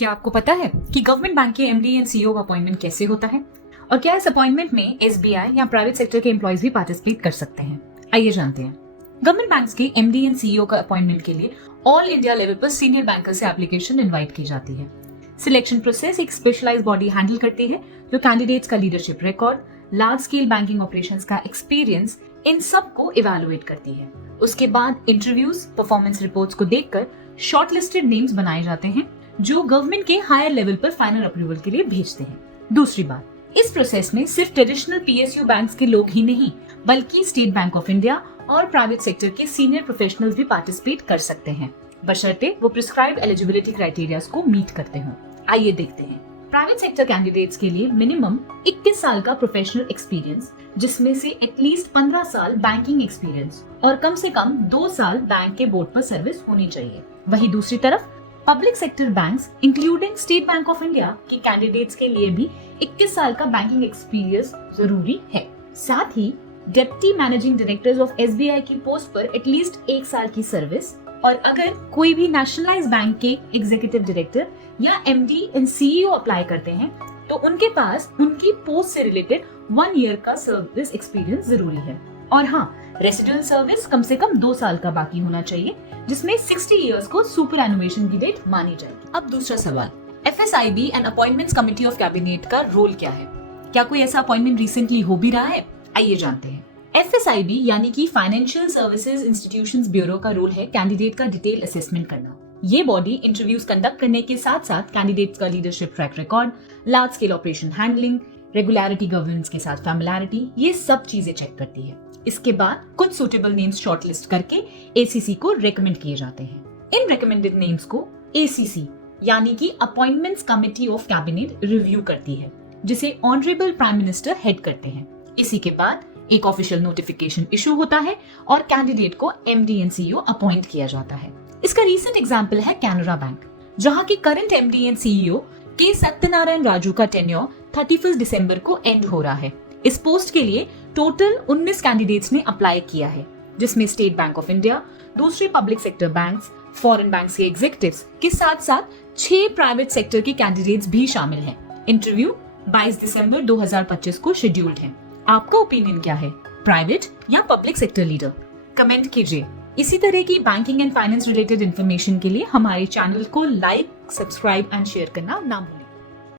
क्या आपको पता है कि गवर्नमेंट बैंक के एमडी एंड सीईओ का अपॉइंटमेंट कैसे होता है और क्या इस अपॉइंटमेंट में एसबीआई या प्राइवेट सेक्टर के एम्प्लॉयज भी पार्टिसिपेट कर सकते हैं? आइए जानते हैं। गवर्नमेंट बैंक्स के एमडी एंड सीईओ का अपॉइंटमेंट के लिए ऑल इंडिया लेवल पर सीनियर बैंकर से एप्लीकेशन इनवाइट की जाती है। सिलेक्शन प्रोसेस एक स्पेशलाइज्ड बॉडी हैंडल करती है जो कैंडिडेट्स का leadership record, large scale banking operations का एक्सपीरियंस, इन सब को इवैल्यूएट करती है। उसके बाद इंटरव्यूज, परफॉर्मेंस रिपोर्ट्स को देखकर शॉर्टलिस्टेड नेम्स बनाए जाते हैं जो गवर्नमेंट के हायर लेवल पर फाइनल अप्रूवल के लिए भेजते हैं। दूसरी बात, इस प्रोसेस में सिर्फ ट्रेडिशनल पीएसयू बैंक्स के लोग ही नहीं बल्कि स्टेट बैंक ऑफ इंडिया और प्राइवेट सेक्टर के सीनियर प्रोफेशनल्स भी पार्टिसिपेट कर सकते हैं, बशर्ते वो प्रिस्क्राइब्ड एलिजिबिलिटी क्राइटेरियाज को मीट करते हों। आइए देखते हैं। प्राइवेट सेक्टर कैंडिडेट्स के लिए मिनिमम 21 साल का प्रोफेशनल एक्सपीरियंस, जिसमें से एटलीस्ट 15 साल बैंकिंग एक्सपीरियंस और कम से कम 2 साल बैंक के बोर्ड पर सर्विस होनी चाहिए। वहीं दूसरी तरफ public sector banks including state bank of India के कैंडिडेट्स के लिए भी 21 साल का बैंकिंग एक्सपीरियंस जरूरी है। साथ ही deputy managing directors of SBI की पोस्ट पर एटलीस्ट 1 साल की सर्विस, और अगर कोई भी नेशनलाइज बैंक के एग्जीक्यूटिव डायरेक्टर या एमडी एंड सीईओ अप्लाई करते हैं तो उनके पास उनकी पोस्ट से रिलेटेड 1 ईयर का सर्विस एक्सपीरियंस जरूरी है। और हाँ, रेसिडेंट सर्विस कम से कम 2 साल का बाकी होना चाहिए, जिसमें 60 इयर्स को सुपर एनुमेशन की डेट मानी जाएगी। अब दूसरा सवाल, FSIB and appointments committee of cabinet का रोल क्या है? क्या कोई ऐसा अपॉइंटमेंट रिसेंटली हो भी रहा है? आइए जानते हैं। एफएसआईबी यानी कि फाइनेंशियल सर्विसेज इंस्टीट्यूशंस ब्यूरो का रोल है कैंडिडेट का डिटेल असेसमेंट करना। ये बॉडी इंटरव्यूज कंडक्ट करने के साथ साथ कैंडिडेट्स का leadership track record, large scale operation handling, regularity, governance के साथ फैमिलियरिटी, ये सब चीजें चेक करती है। इसके बाद कुछ सुटेबल नेम्स शॉर्टलिस्ट करके एसीसी को रेकमेंड किए जाते हैं। इन रेकमेंडेड नेम्स को एसीसी यानी कि appointments committee of cabinet review करती है, जिसे ऑनरेबल प्राइम मिनिस्टर हेड करते हैं। इसी के बाद एक ऑफिशियल नोटिफिकेशन इशू होता है और कैंडिडेट को एमडी एंड सीईओ अपॉइंट किया जाता है। इसका रीसेंट एग्जांपल है कैनरा बैंक, जहां की करंट एमडी एंड सीईओ के सत्यनारायण राजू का टेन्योर 31 दिसंबर को एंड हो रहा है। इस पोस्ट के लिए टोटल 19 कैंडिडेट्स ने अप्लाई किया है, जिसमें स्टेट बैंक ऑफ इंडिया, दूसरे public sector banks, foreign banks के एग्जीक्यूटिव्स के साथ साथ 6 प्राइवेट सेक्टर के कैंडिडेट्स भी शामिल हैं। इंटरव्यू 22 दिसंबर 2025 को शेड्यूल्ड है। आपका ओपिनियन क्या है, प्राइवेट या पब्लिक सेक्टर लीडर? कमेंट कीजिए। इसी तरह की banking and finance related information के लिए हमारे चैनल को लाइक, सब्सक्राइब एंड शेयर करना ना भूलें।